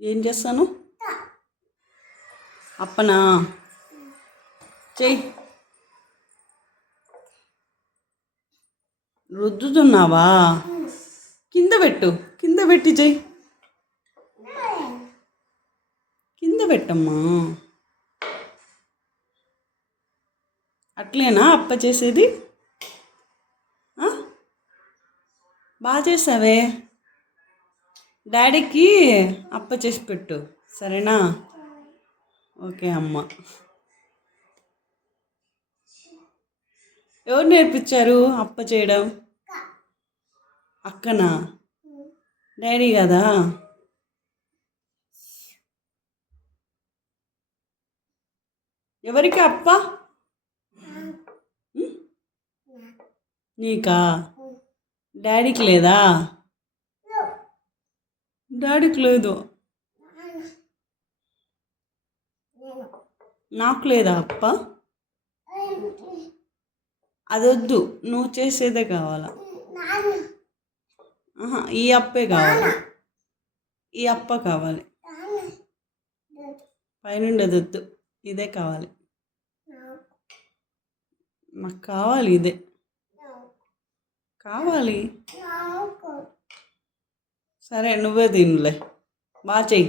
ఏం చేస్తాను? అప్పనా చెయ్యి. రుద్దుతున్నావా? కింద పెట్టు, కింద పెట్టి చెయ్యి. కింద పెట్టమ్మా. అట్లేనా అప్ప చేసేది? బాగా చేసావే. డాడీకి అప్ప చేసి పెట్టు, సరేనా? ఓకే అమ్మ. ఎవరు నేర్పించారు అప్ప చేయడం? అక్కనా? డాడీ కదా? ఎవరికి అప్ప? నీకా? డాడీకి లేదా? డాడీకి లేదు. నాకు లేదా అప్ప? అదొద్దు, నువ్వు చేసేదే కావాలా? ఈ అప్పే కావాలి. ఈ అప్ప కావాలి. పైనుండి అదొద్దు, ఇదే కావాలి. నాకు కావాలి ఇదే కావాలి. సరే నువ్వే తినులే. బాగా చెయ్యి.